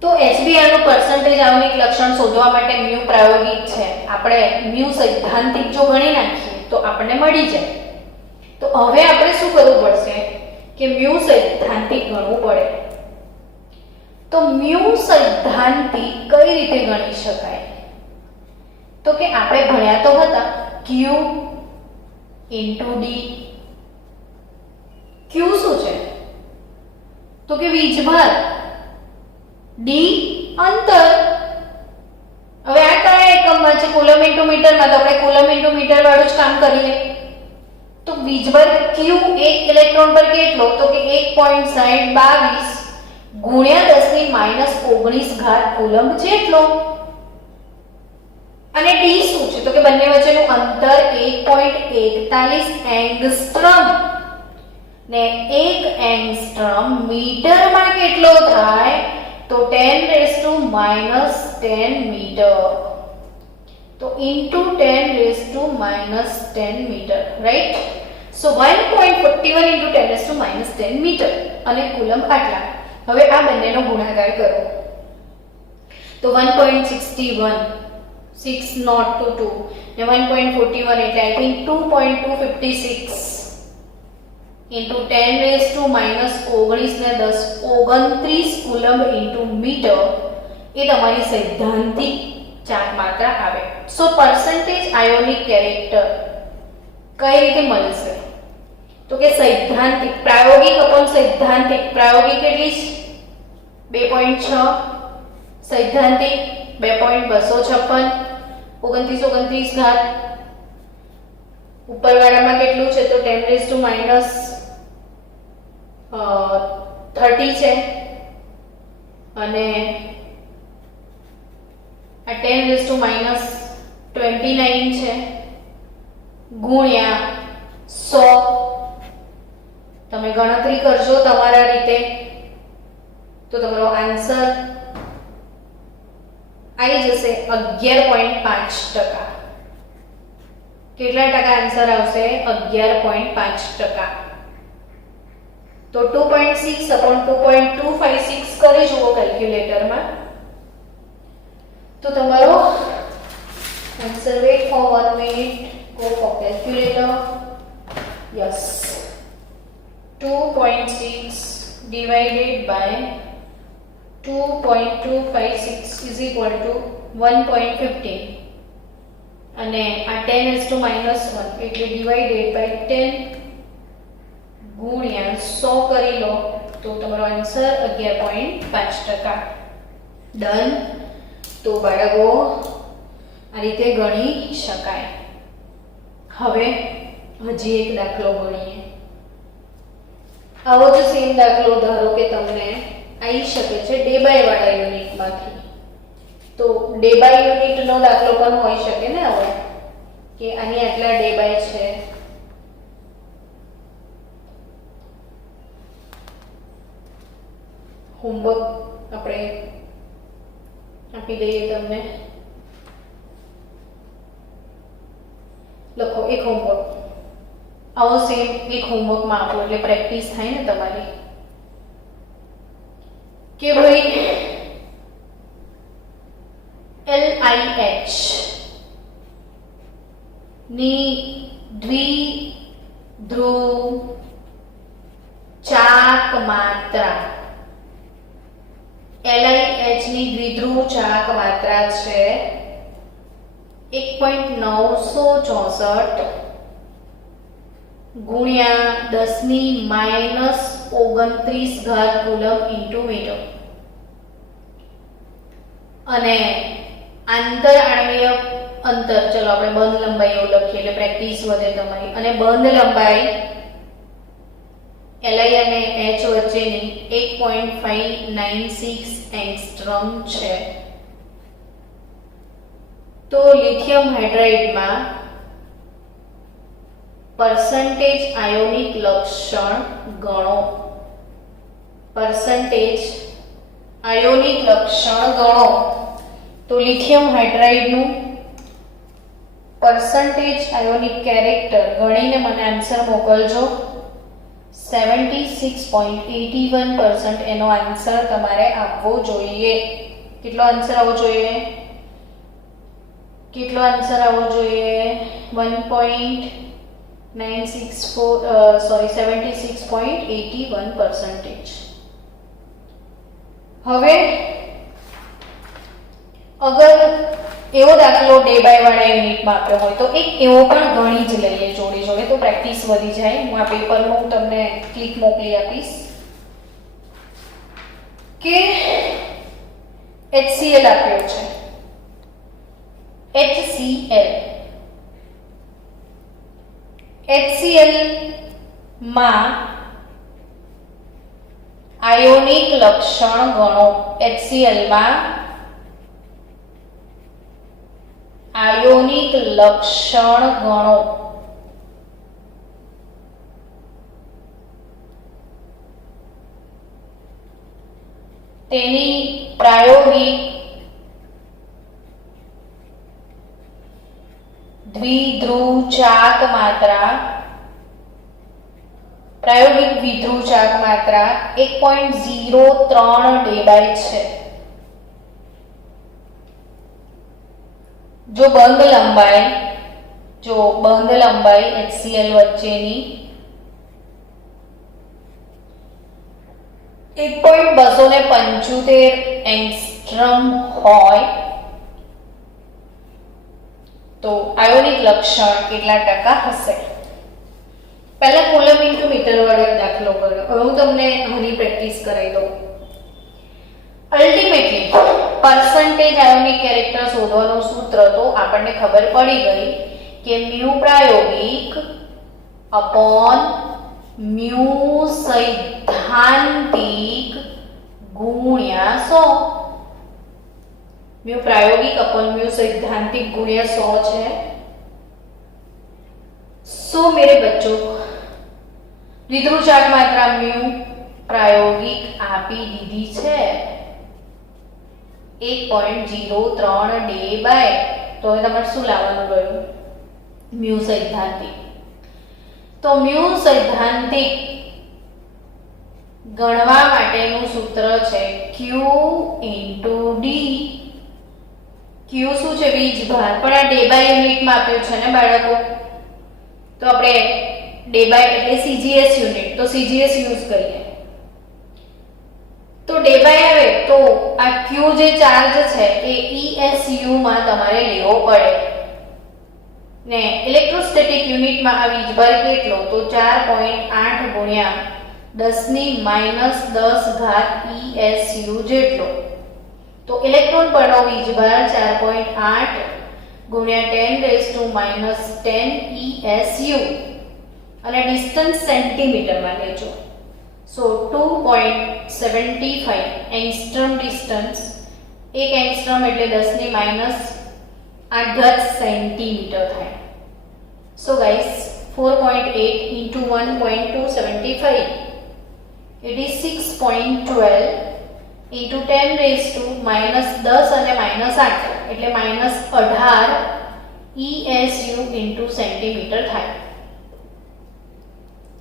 તો HBr નું પરસેન્ટેજ આયોનિક લક્ષણ શોધવા માટે મ્યુ પ્રાયોગિક છે. આપણે મ્યુ સૈદ્ધાંતિક જો ગણી નાખીએ તો આપણને મળી જાય. તો હવે આપણે શું કરવું પડશે કે મ્યુ સૈદ્ધાંતિક ગણવું પડે. તો મ્યુ સૈદ્ધાંતિક કઈ રીતે ગણી શકાય? તો કે આપણે ભણ્યા તો હતા Q * D. Q શું છે? તો કે વીજભાર, D અંતર. હવે આ કયા એકમમાં છે? કુલમ ઇન્ટુ મીટરમાં. તો આપણે કુલમ ઇન્ટુ મીટર વાળું જ કામ કરીએ. તો વીજભાર Q એક ઇલેક્ટ્રોન પર કેટલો? તો કે 1.6022 ગુણ્યા 10⁻19 કુલમ જેટલો. અને D શું છે? તો કે બંને વચ્ચેનું અંતર 1.41 એંગસ્ટ્રોમ. ને 1 એંગસ્ટ્રોમ મીટરમાં કેટલો થાય? તો 10⁻10 મીટર. તો તો into 10 raised to minus 10 metre, right? So 1.41 into 10 raised to minus 10 metre અને કુલમ્બ આટલા. હવે આ બંનેનો ગુણાકાર કરો તો 1.61 602 ને 1.41 એટલે I think 2.256 into 10 raised to minus 19 ને 10 29 કુલમ્બ into મીટર એ તમારી સૈદ્ધાંતિક ચાર્જ માત્રા આવે. સો પર્સન્ટેજ આયોનિક કેરેક્ટર કઈ રીતે મળશે? તો કે સૈદ્ધાંતિક પ્રાયોગિક અપન સૈદ્ધાંતિક. પ્રાયોગિક કેટલી છે? 2.6, સૈદ્ધાંતિક 2.256, 29 ઘાત. ઉપરવાળામાં કેટલું છે? તો 10 raised to minus 30 છે અને આ 10 raised to minus 29 છે ગુણ્યા 100. તમે ગણતરી કરજો તમારા રીતે તો તમારો આન્સર આવી જશે 11.5%. કેટલા ટકા આન્સર આવશે? 11.5%. તો 2.6 upon 2.256 કરી જુઓ કેલ્ક્યુલેટરમાં તો તમારો answer. Weight four 1 minute, go for calculator. Yes, 2.6 divided by 2.256 is equal to 1.15 અને આ 10 is to minus 1 એટલે divided by 10 ગુણ્યા 100 કરી લો તો તમારો આન્સર 11.5%. ડન. તો બાળકો આ રીતે ગણી શકાય. હવે હજી એક દાખલો ગણીએ. આવો જ સેમ દાખલો ધારો કે તમને આવી શકે છે ડેબાઈ વાળા યુનિટમાંથી. તો ડેબાઈ યુનિટનો દાખલો પણ હોઈ શકે ને. હવે કે આની આટલા ડેબાઈ છે, હોમવર્ક આપણે આપી દઈએ તમને. લખો એક હોમવર્ક. આવો સેમ એક હોમવર્કમાં આપો એટલે પ્રેક્ટિસ થાય ને તમારી કે ભાઈ LIH ની દ્વિધ્રુવ ચાક માત્રા LIH ની દ્વિધ્રુવ ચાક માત્રા છે 1.964 ગુણ્યા 10⁻⁻29 કુલમ્બ ઇન્ટુ મીટર અને આંતર આણ્વીય અંતર, ચલો આપણે બંધ લંબાઈ એવું લખીએ એટલે પ્રેક્ટિસ વધે તમારી. અને બંધ લંબાઈ Li અને H વચ્ચેની 1.596 એંગસ્ટ્રોમ છે. તો લિથિયમ હાઇડ્રાઇડમાં પરસેન્ટેજ આયોનિક લક્ષણ ગણો. પરસેન્ટેજ આયોનિક લક્ષણ ગણો. તો લિથિયમ હાઇડ્રાઇડનું પરસેન્ટેજ આયોનિક કેરેક્ટર ગણીને મને આન્સર મોકલજો. 76.81% એનો આન્સર તમારે આપવો જોઈએ. કેટલો આન્સર આવવો જોઈએ? કેટલો આન્સર આવવો જોઈએ? 76.81%. હવે અગર એવો દાખલો ડેબાઈ વાળા યુનિટમાં આપ્યો હોય તો એક એવો પણ ગણી જ લઈએ જોડે જોડે તો પ્રેક્ટિસ વધી જાય. હું આ પેપરનું તમને ક્લિક મોકલી આપીશ કે HCl આપ્યો છે. HCl માં આયોનિક લક્ષણ ગણો. HCl માં આયોનિક લક્ષણ ગણો. તેની પ્રાયોગિક વિધ્રુચાક માત્રા પ્રાયોગિક વિધ્રુચાક માત્રા 1.03 ડેબાય છે. જો બંધ લંબાઈ HCl વચ્ચેની 1.275 એંગસ્ટ્રોમ હોય તો આયોનિક લક્ષણ કેટલા ટકા હશે? પહેલા કોલમ ઇન્ટુ મીટર વાળો એક દાખલો કર્યો. હવે હું તમને આની પ્રેક્ટિસ કરાવી દઉં. અલ્ટિમેટલી પર્સન્ટેજ આયોનિક કેરેક્ટર શોધવાનું સૂત્ર તો આપણને ખબર પડી ગઈ કે મ્યુ પ્રાયોગિક અપોન મ્યુ સૈદ્ધાંતિક ગુણ્યા 100. મ્યુ પ્રાયોગિક અપોન મ્યુ સૈદ્ધાંતિક ગુણ્या 100 છે. सो मेरे बच्चों विध्रुचाक मात्रा म्यू प्रायोगिक आपी दीदी છે 1.03 ડે બાય. તો હવે તમારે શું લાવવાનું રહ્યું? મ્યુ સૈદ્ધાંતિક. તો મ્યુ સૈદ્ધાંતિક ગણવા માટેનું સૂત્ર છે Q * D. Q શું છે? વીજભાર. પણ આ ડે બાય યુનિટમાં આપ્યું છે ને બાળકો, તો આપણે ડે બાય એટલે CGS યુનિટ, તો CGS યુઝ કરીએ. તો ડે બાય આવે તો આ Q જે ચાર્જ છે એ ESU માં તમારે લેવો પડે ને ઇલેક્ટ્રોસ્ટેટિક યુનિટમાં આ વીજભાર કેટલો? તો 4.8 ગુણ્યા 10⁻10 ESU જેટલો. તો ઇલેક્ટ્રોન પરનો વીજભાર 4.8 ગુણ્યા 10⁻10 ESU અને ડિસ્ટન્સ સેન્ટીમીટરમાં લેજો. સો 2.75 એંગસ્ટ્રોમ ડિસ્ટન્સ. 1 એંગસ્ટ્રોમ એટલે 10⁻8 સેન્ટીમીટર થાય. So guys 4.8 into 1.275 it is 6.12 into 10⁻10 અને -8 એટલે -18 ESU into સેન્ટીમીટર થાય.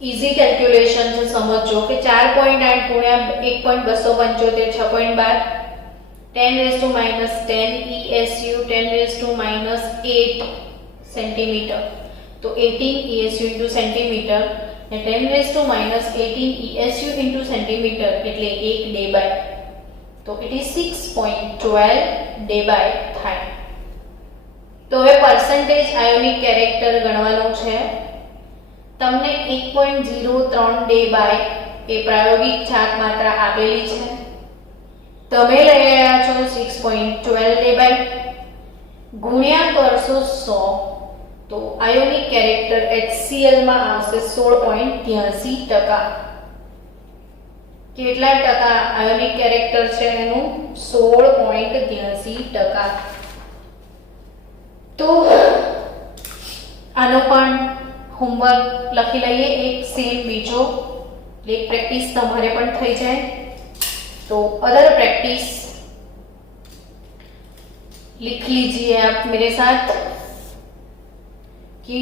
ઈઝી કેલ્ક્યુલેશન છે, સમજો કે 4.8 ગુણ્યા 1.275 6.12 10⁻10 ESU 10⁻8 સેન્ટીમીટર, તો 18 ESU into સેન્ટીમીટર ને 10⁻18 ESU into સેન્ટીમીટર એટલે 1 ડે બાય. તો ઇટ ઇઝ 6.12 ડે બાય થાય. તો હવે પર્સન્ટેજ આયોનિક કેરેક્ટર ગણવાનું છે. તમને 1.03 ડે બાય એ પ્રાયોગિક ચાક માત્રા આપેલી છે. તમે લઈ રહ્યા છો 6.12 ડે બાય, ગુણ્યા કરશો 100 તો આયોનિક કેરેક્ટર HCl માં આવશે 16.83%. કેટલા ટકા આયોનિક કેરેક્ટર છે એનું? 16.83%. તો આનો પણ હોમવર્ક લખી લઈએ, એક સેમ બીજો, એક પ્રેક્ટિસ તમારે પણ થઈ જાય. तो अदर प्रैक्टिस लिख लीजिए आप मेरे साथ कि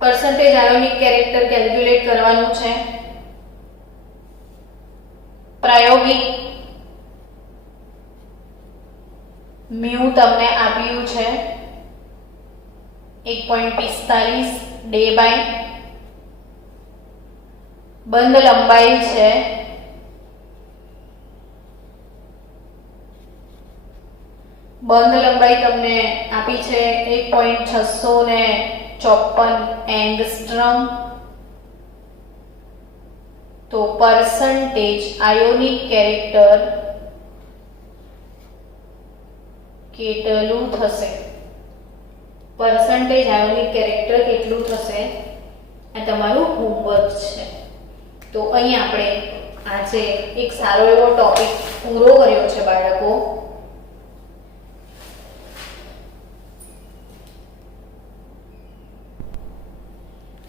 परसेंटेज आयोनिक कैरेक्टर कैलक्युलेट करवानुं छे. प्रायोगिक म्यू तमने आप्युं छे 1.45 डे बाय. बंध लंबाई है बंध लंबाई तमने आपी है 1.654 एंगस्ट्रम. तो परसेंटेज आयोनिक कैरेक्टर केटलू थशे? परसेंटेज आयोनिक कैरेक्टर केटलू थशे आ तमारू होमवर्क है. तो અહીં આપણે આજે એક સારો એવો ટોપિક પૂરો કર્યો છે બાળકો.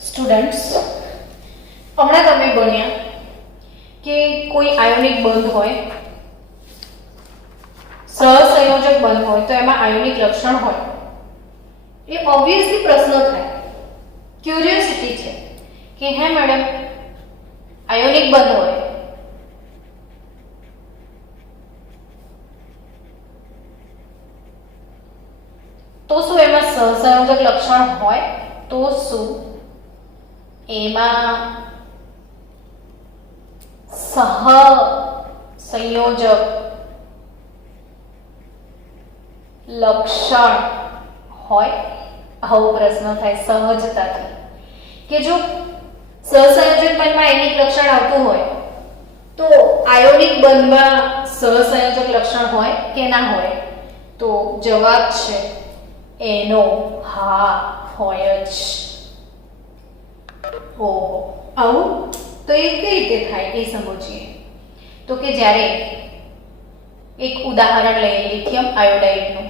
સ્ટુડન્ટ્સ, હમણાં તમે ભણ્યા કે કોઈ આયોનિક બંધ હોય, સહસંયોજક બંધ હોય તો એમાં આયોનિક લક્ષણ હોય. એ ઓબ્વિયસલી પ્રશ્ન થાય, ક્યુરિયોસિટી છે કે હે મેડમ આયોનિક બંધ હોય તો શું એમાં સહસંયોજક લક્ષણ હોય? તો શું એમાં સહસંયોજક લક્ષણ હોય? આવો પ્રશ્ન થાય સહજતાથી કે જો સહસંયોજક બંધમાં આયનિક લક્ષણ આવતું હોય તો આયોનિક બંધમાં સહસંયોજક લક્ષણ હોય કે ના હોય? તો જવાબ છે એનો હા હોય જ. ઓહો, આવું તો એ કઈ રીતે થાય એ સમજીએ. તો કે જ્યારે એક ઉદાહરણ લઈએ લિથિયમ આયોડાઇડનું.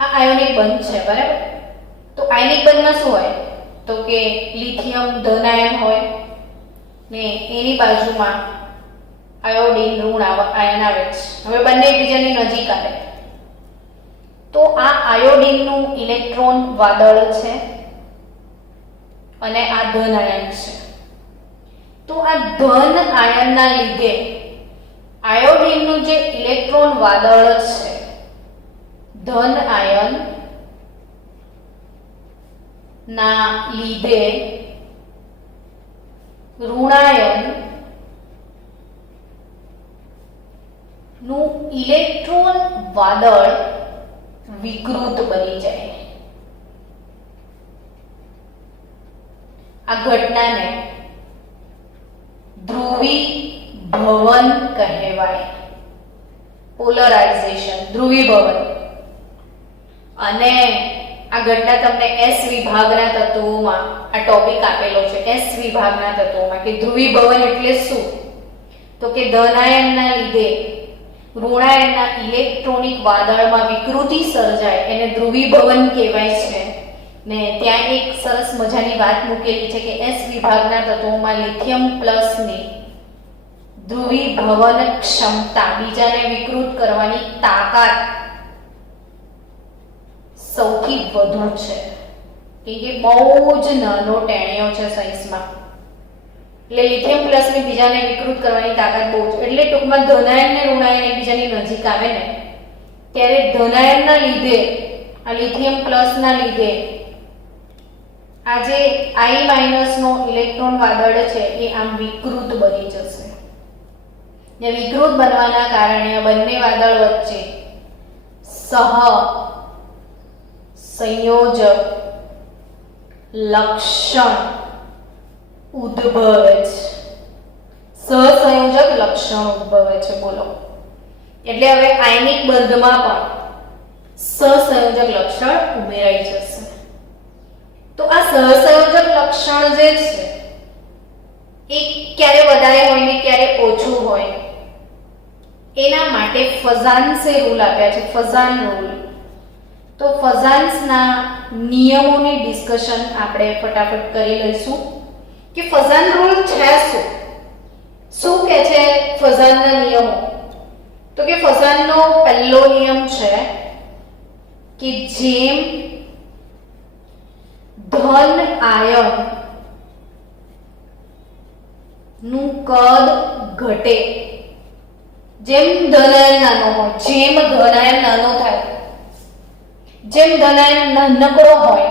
આ આયોનિક બંધ છે બરાબર. તો આયનિક બંધમાં શું હોય? તો કે લિથિયમ ધન આયન હોય ને એની બાજુમાં આયોડિન ઋણ આયન આવે છે. હવે બંને એકબીજાની નજીક આવે તો આ આયોડિનનું ઇલેક્ટ્રોન વાદળ છે અને આ ધન આયન છે. તો આ ધન આયનના લીધે આયોડિનનું જે ઇલેક્ટ્રોન વાદળ છે, ધન આયન ના લીધે ઋણાયન નું ઇલેક્ટ્રોન વાદળ વિકૃત બની જાય. આ ઘટનાને ધ્રુવીભવન કહેવાય. પોલરાઇઝેશન, ધ્રુવીભવન. અને આ ઘટના તમને એસ વિભાગના તત્વોમાં આ ટોપિક આપેલો છે. એસ વિભાગના તત્વોમાં કે ધ્રુવીભવન એટલે શું? તો કે ધનાયનના લીધે ઋણાયનના ઇલેક્ટ્રોનિક વાદળમાં વિકૃતિ સર્જાય એને ધ્રુવીભવન કહેવાય છે. ને ત્યાં એક સરસ મજાની વાત મૂકેલી છે કે એસ વિભાગના તત્વોમાં લિથિયમ પ્લસની ધ્રુવીભવન ક્ષમતા, બીજાને વિકૃત કરવાની તાકાત સૌથી વધુ છે. કે બહુ જ નાનો ટેણીઓ છે સાઈઝમાં. એટલે લિથિયમ પ્લસની બીજાને વિકૃત કરવાની તાકાત બહુ છે. એટલે ટૂંકમાં ધનાયન ને ઋણાયન એકબીજાની નજીક આવે ને ત્યારે ધનાયનના લીધે, આ લિથિયમ પ્લસના લીધે આ જે આઈ માઇનસ નો ઇલેક્ટ્રોન વાદળ છે એ આમ વિકૃત બની જશે. ને વિકૃત બનવાના કારણે આ બંને વાદળ વચ્ચે સંયોજક લક્ષણ ઉદ્ભવે છે. સહસંયોજક લક્ષણ ઉદ્ભવે છે. બોલો, એટલે હવે આયનિક બંધમાં પણ સહસંયોજક લક્ષણ ઉમેરાઈ જશે. તો આ સહસંયોજક લક્ષણ જે છે એ ક્યારે વધારે હોય ને ક્યારે ઓછું હોય એના માટે ફઝાન્સે રૂલ આપ્યા છે. ફઝાન રૂલ. તો ફઝાન્સના નિયમોની ડિસ્કશન આપણે ફટાફટ કરી લઈશું કે ફઝાન રૂલ છે શું, શું કે છે ફઝાનના નિયમો. તો કે ફઝાનનો પહેલો નિયમ છે કે જેમ ધન આયન નું કદ ઘટે, જેમ ધન આયન નાનો હોય, જેમ ધન આયન નાનો થાય, જેમ ધન આયન નાનકડો હોય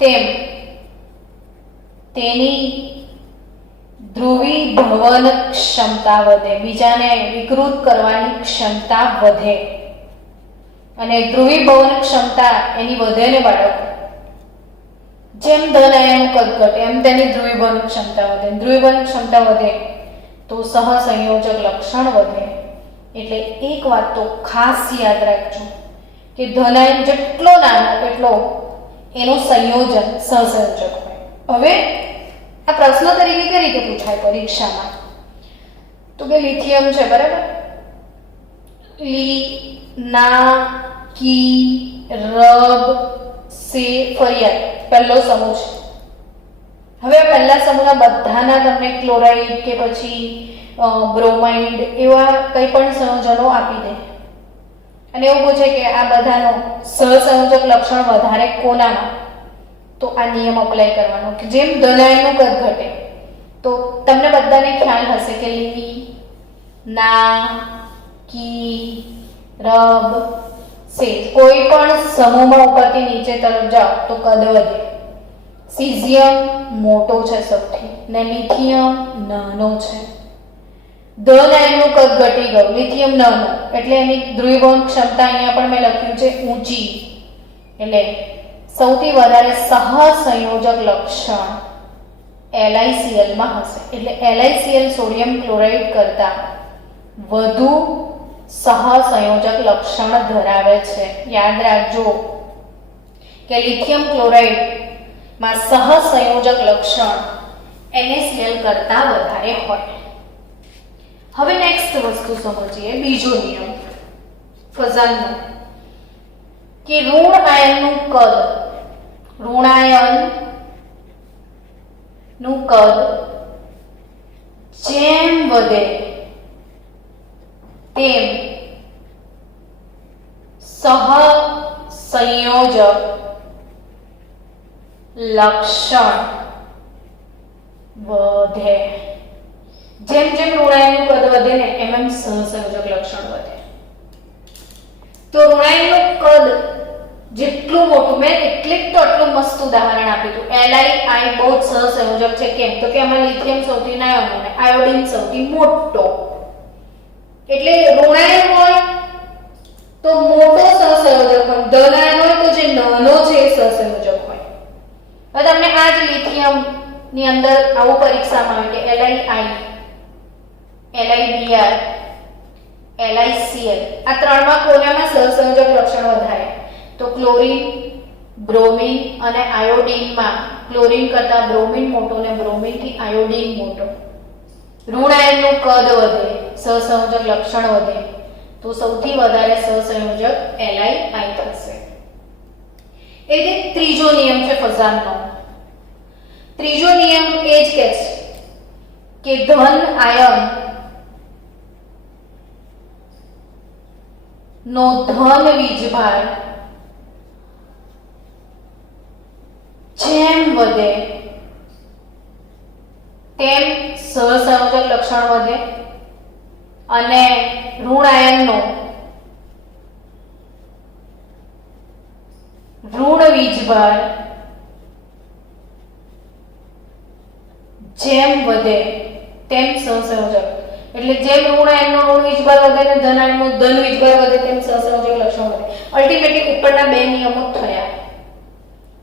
તેમ તેની ધ્રુવીભવન ક્ષમતા વધે, બીજાને વિકૃત કરવાની ક્ષમતા વધે. અને ધ્રુવીભવન ક્ષમતા એની વધે ને બાળક, જેમ ધન આયનનું કદ ઘટે એમ તેની ધ્રુવીભવન ક્ષમતા વધે. ધ્રુવીભવન ક્ષમતા વધે તો સહસંયોજક લક્ષણ વધે. એટલે એક વાત તો ખાસ યાદ રાખજો કે ધન આયન જેટલો નાનો એટલો એનું સંયોજન સહસંયોજક હોય. હવે આ પ્રશ્ન તરીકે કઈ રીતે પૂછાય પરીક્ષામાં? તો કે લિથિયમ છે બરાબર. લી ના કી રબ સે ફરિયાદ પહેલો સમૂહ છે. હવે આ પહેલા સમૂહના બધાના તમને ક્લોરાઇડ કે પછી બ્રોમાઇડ એવા કંઈ પણ સંયોજનો આપી દે અને એવું પૂછે કે આ બધાનો સહસંયોજક લક્ષણ વધારે કોનામાં, તો આ નિયમ અપ્લાય કરવાનો કે જેમ ધનાયનનું કદ ઘટે, તો તમને બધાને ખ્યાલ હશે કે લી, ના, કી, રબ, સે, કોઈ પણ સમૂહમાં ઉપરથી નીચે તરફ જાઓ તો કદ વધે. સીઝિયમ મોટો છે સૌથી, ને લિથિયમ નાનો છે. ધન આયનનું કદ ઘટી ગયું, લિથિયમ નાનો, એટલે એની ધ્રુવીભવન ક્ષમતા અહીંયા પણ મેં લખ્યું છે ઊંચી. એટલે સૌથી વધારે સહસંયોજક લક્ષણ LiCl માં હશે. એટલે LiCl સોડિયમ ક્લોરાઇડ કરતા વધુ સહસંયોજક લક્ષણ ધરાવે છે. યાદ રાખજો કે લિથિયમ ક્લોરાઇડ માં સહસંયોજક લક્ષણ NaCl કરતા વધારે હોય. હવે નેક્સ્ટ વસ્તુ સમજીએ, બીજો નિયમ ફઝાનનો, કે ઋણ આયનનું કદ, ઋણાયનનું કદ જેમ વધે તેમ સહસંયોજક લક્ષણ વધે. જેમ જેમ ઋણાયનનું કદ વધે ને એમ એમ સહસંયોજક લક્ષણ વધે. તો ઋણાયનનું કદ જેટલું મોટું, મેં એટલે તો આટલું મસ્ત ઉદાહરણ આપ્યું હતું. Li બહુ સહસંયોજક છે. કેમ? તો કે આમાં લિથિયમ સૌથી નાનો અને આયોડિન સૌથી મોટો. એટલે ઋણાયન હોય તો મોટો સહસંયોજક હોય, ધનાયન હોય તો જે નાનો છે એ સહસંયોજક હોય. હવે તમને આ જ લિથિયમ ની અંદર આવું પરીક્ષામાં આવે કે Li, LiBr, LiCl આ ત્રણમાં કોનામાં સહસંયોજક લક્ષણ વધારે? તો ક્લોરીન, બ્રોમિન અને આયોડિનમાં ક્લોરીન કરતા બ્રોમિન મોટો ને બ્રોમિન થી આયોડિન મોટો. ઋણ આયનનું કદ વધે, સહસંયોજક લક્ષણ વધે, તો સૌથી વધારે સહસંયોજક Li થશે. એ રીતે ત્રીજો નિયમ છે ફઝાનનો. ત્રીજો નિયમ એ જ કહે છે કે ધન આયન નો ધન વીજભાર જેમ વધે તેમ સહસંયોજક લક્ષણ વધે, અને ઋણ આયનનો ઋણ વીજભાર જેમ વધે તેમ સહસંયોજક, એટલે જેમ ઋણ આયનનો ઋણ વીજભાર વધે ને ધન આયનનો ધન વીજભાર વધે તેમ સહસંયોજક લક્ષણ વધે. અલ્ટિમેટલી ઉપરના બે નિયમો થયા.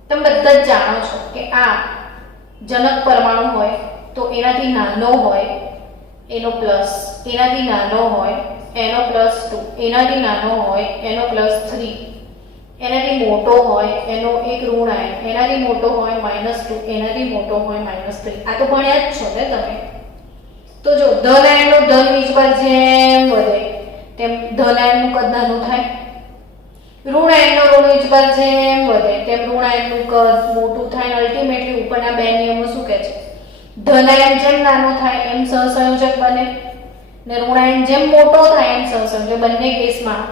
તમે બધા જ જાણો છો કે આ જનક પરમાણુ હોય તો એનાથી નાનો હોય એનો પ્લસ, એનાથી નાનો હોય એનો +2, એનાથી નાનો હોય એનો +3, એનાથી મોટો હોય એનો એક ઋણ આયન, એનાથી મોટો હોય -2, એનાથી મોટો હોય -3. આ તો ભણ્યા જ છો ને તમે. તો જો ધન આયનનો ધન વીજભાર જેમ વધે તેમ ધન આયનનું કદ નાનું થાય, ઋણ આયનનો ઋણ વીજભાર જેમ વધે તેમ ઋણ આયનનું કદ મોટું થાય. અલ્ટિમેટલી ઉપરના બે નિયમો શું કહે છે? ધન આયન જેમ નાનો થાય એમ સહસંયોજક બને, ને ઋણ આયન જેમ મોટો થાય એમ સહસંયોજક. બંને કેસમાં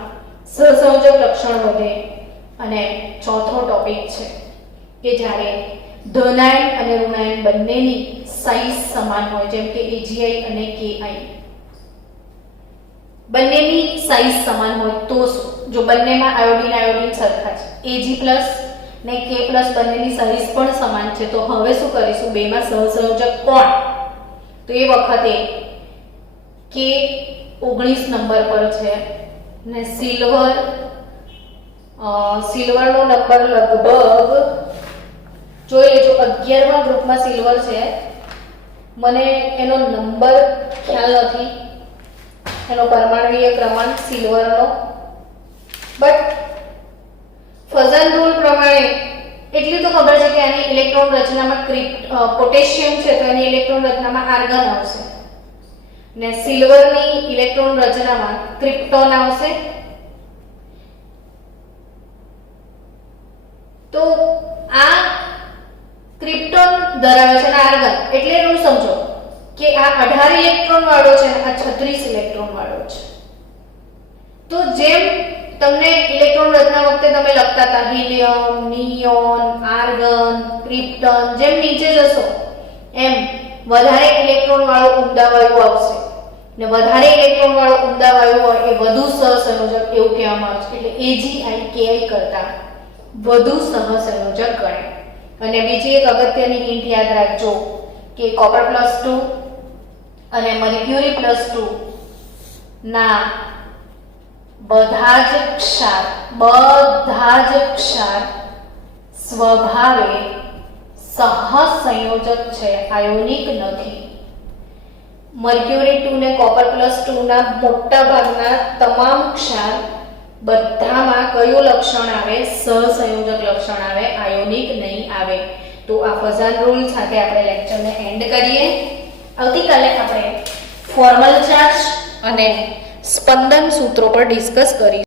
સહસંયોજક લક્ષણ વધે. અને ચોથો ટોપિક છે કે જ્યારે ધન આયન અને ઋણ આયન બંનેની સાઈઝ સમાન હોય, જેમ કે AgI અને Ki, બંનેની સાઈઝ સમાન હોય તો શું? જો બંનેમાં આયોડિન સરખા છે, Ag+ ને K+ બંનેની સાઈઝ પણ સમાન છે, તો હવે શું કરીશું? બેમાં સહસંયોજક કોણ? તો એ વખતે K 19 નંબર પર છે ને સિલ્વરનો નંબર લગભગ જોઈ લેજો 11મા ગ્રુપમાં સિલ્વર છે. મને એનો નંબર ખ્યાલ નથી, એનો પરમાણ્વીય ક્રમાંક સિલ્વરનો, બટ ફઝન રૂલ પ્રમાણે એટલી તો ખબર છે કે આની ઇલેક્ટ્રોન રચનામાં પોટેશિયમ છે તો એની ઇલેક્ટ્રોન રચનામાં આર્ગન આવશે, ને સિલ્વરની ઇલેક્ટ્રોન રચનામાં ક્રિપ્ટોન આવશે. તો આ ક્રિપ્ટોન ધરાવે છે અને આર્ગન, એટલે એનું સમજો કે આ 18 ઇલેક્ટ્રોન વાળો છે અને આ 36 ઇલેક્ટ્રોન વાળો છે. તો જેમ તમને ઇલેક્ટ્રોન રચના વખતે તમે લખતા હતા હિલિયમ, નિયોન, આર્ગન, ક્રિપ્ટન, જેમ નીચે જશો એમ વધારે ઇલેક્ટ્રોન વાળો ઉમદા વાયુ આવશે ને વધારે ઇલેક્ટ્રોન વાળો ઉમદા વાયુ હોય એ વધુ સહસંયોજક એવું કહેવામાં આવે છે. એટલે AgI કરતા વધુ સહસંયોજક ગણાય. અને બીજી એક અગત્યની હિન્ટ યાદ રાખજો કે કોપર +2 અને મર્ક્યુરી +2 ના બધા જ ક્ષાર સ્વભાવે સહસંયોજક છે, આયોનિક નથી. મર્ક્યુરી 2 ને કોપર +2 ના મોટા ભાગના તમામ ક્ષાર બધામાં કયું લક્ષણ આવે? સહસંયોજક લક્ષણ આવે, આયોનિક નહીં આવે. તો આ ફઝાન રૂલ સાથે આપણે લેક્ચરને એન્ડ કરીએ. આવતીકાલે આપણે ફોર્મલ ચાર્જ અને સ્પંદન સૂત્રો પર ડિસ્કસ કરીશું.